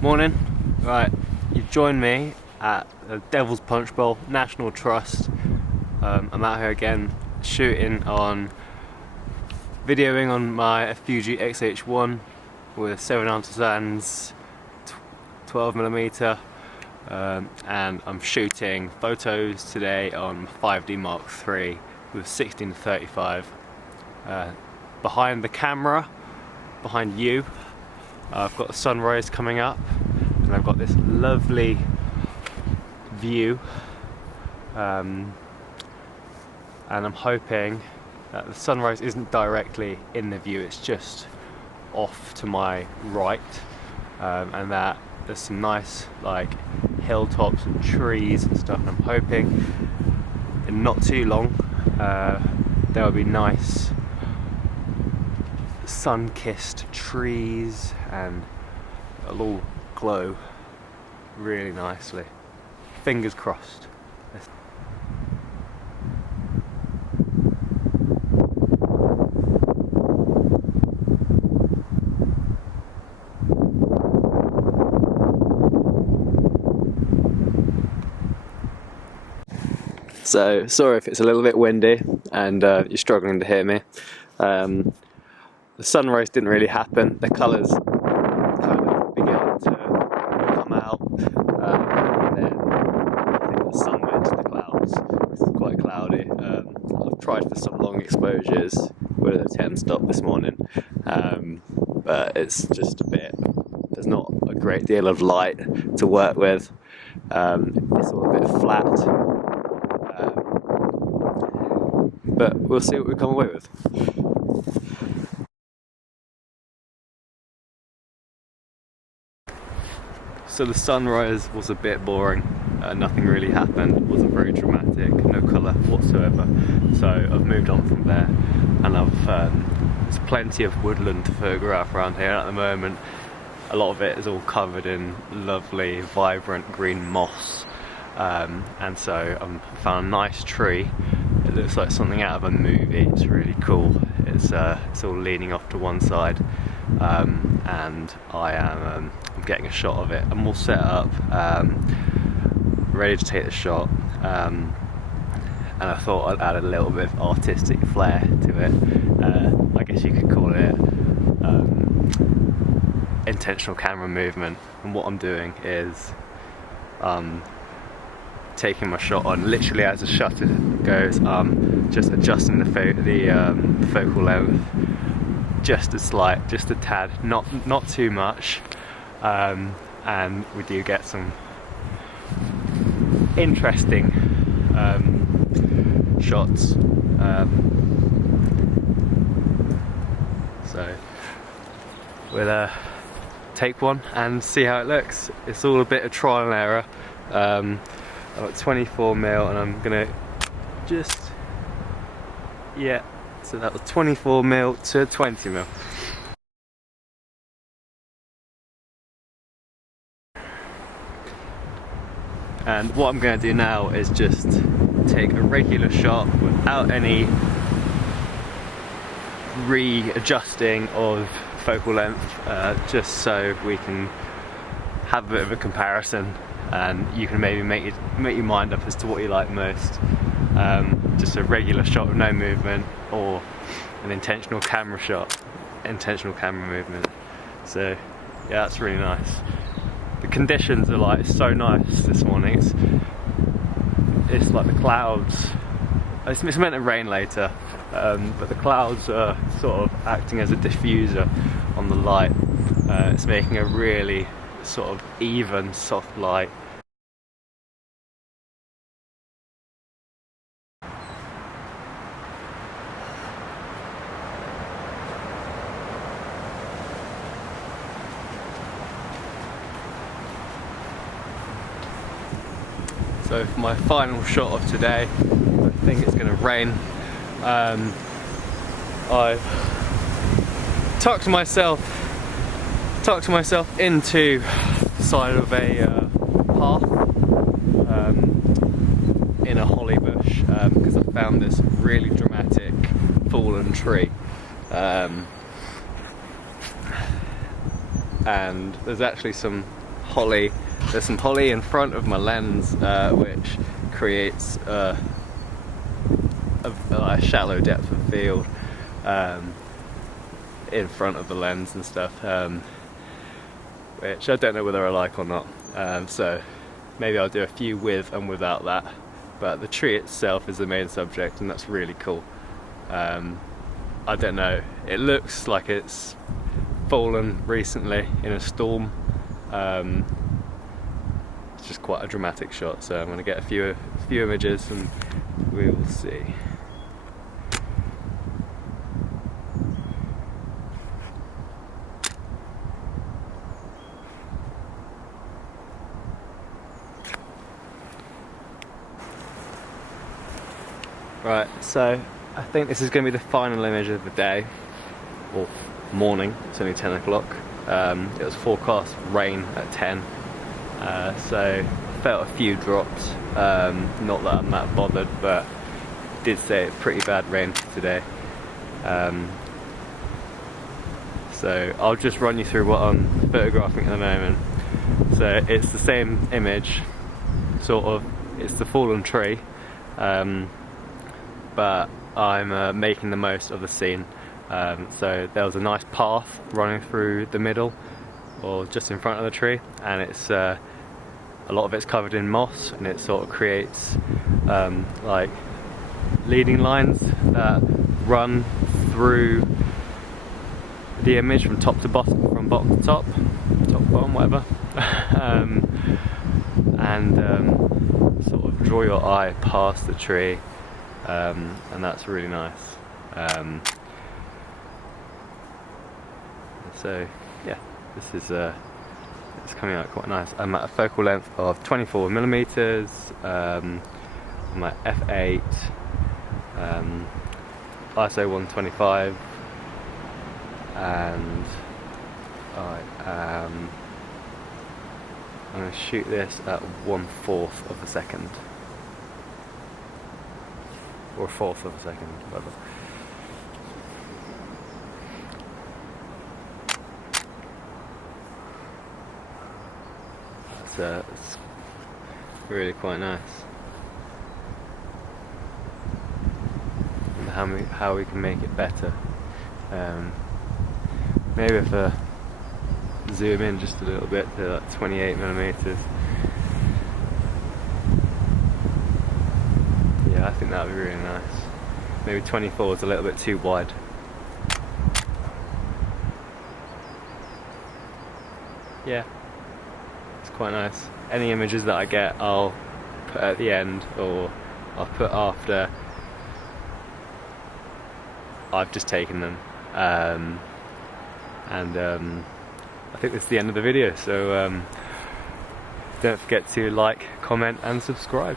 Morning. Right, you've joined me at the Devil's Punch Bowl National Trust. I'm out here again shooting on, videoing on my Fuji X-H1 with 7 artisans, 12mm, and I'm shooting photos today on 5D Mark III with 16-35. Behind the camera, behind you, I've got the sunrise coming up, and I've got this lovely view, and I'm hoping that the sunrise isn't directly in the view, it's just off to my right, and that there's some nice like hilltops and trees and stuff. And I'm hoping in not too long there will be nice sun-kissed trees and it'll all glow really nicely. Fingers crossed. So, sorry if it's a little bit windy and you're struggling to hear me. The sunrise didn't really happen. The colours kind of began to come out, and then I think the sun went to the clouds. It's quite cloudy. I've tried for some long exposures with a 10 stop this morning, but it's just a bit. There's not a great deal of light to work with. It's all a bit flat, but we'll see what we come away with. So the sunrise was a bit boring, nothing really happened, it wasn't very dramatic, no colour whatsoever. So I've moved on from there, and there's plenty of woodland to photograph around here at the moment. A lot of it is all covered in lovely, vibrant green moss, and so I found a nice tree. It looks like something out of a movie. It's really cool. It's all leaning off to one side, and I'm getting a shot of it. I'm all set up, ready to take the shot, and I thought I'd add a little bit of artistic flair to it. I guess you could call it intentional camera movement. And what I'm doing is taking my shot on literally as the shutter goes, just adjusting the focal length just a slight, just a tad, not too much, and we do get some interesting shots. So we'll take one and see how it looks. It's all a bit of trial and error. I've got 24mm, and I'm gonna just, yeah, so that was 24mm to 20mm. And what I'm going to do now is just take a regular shot without any readjusting of focal length, just so we can have a bit of a comparison, and you can maybe make your mind up as to what you like most. Just a regular shot with no movement, or an intentional camera shot, intentional camera movement. So yeah, that's really nice. The conditions are like so nice this morning. It's like the clouds. It's meant to rain later, but the clouds are sort of acting as a diffuser on the light. It's making a really sort of even, soft light. So for my final shot of today, I think it's going to rain. I tucked myself into the side of a path in a holly bush, because I found this really dramatic fallen tree. And there's actually some holly. There's some holly in front of my lens, which creates a shallow depth of field in front of the lens and stuff, which I don't know whether I like or not. So maybe I'll do a few with and without that. But the tree itself is the main subject, and that's really cool. I don't know, it looks like it's fallen recently in a storm. It's just quite a dramatic shot, so I'm going to get a few images and we will see. Right, so I think this is going to be the final image of the day, or morning. It's only 10 o'clock. It was forecast rain at 10, so I felt a few drops. Not that I'm that bothered, but did say it's pretty bad rain today. So I'll just run you through what I'm photographing at the moment. So it's the same image, sort of. It's the fallen tree. But I'm making the most of the scene. So there was a nice path running through the middle, or just in front of the tree, and it's a lot of it's covered in moss, and it sort of creates like leading lines that run through the image from top to bottom, from bottom to top to bottom, whatever, and sort of draw your eye past the tree. And that's really nice. So yeah, this is it's coming out quite nice. I'm at a focal length of 24mm, I'm at f8, ISO 125, and I'm going to shoot this at 1/4 of a second. Or 1/4 of a second, whatever. It's really quite nice. And how we can make it better. Maybe if I zoom in just a little bit to like 28mm. Yeah, I think that would be really nice. Maybe 24 is a little bit too wide. Yeah, it's quite nice. Any images that I get, I'll put at the end, or I'll put after I've just taken them. I think that's the end of the video, so don't forget to like, comment and subscribe.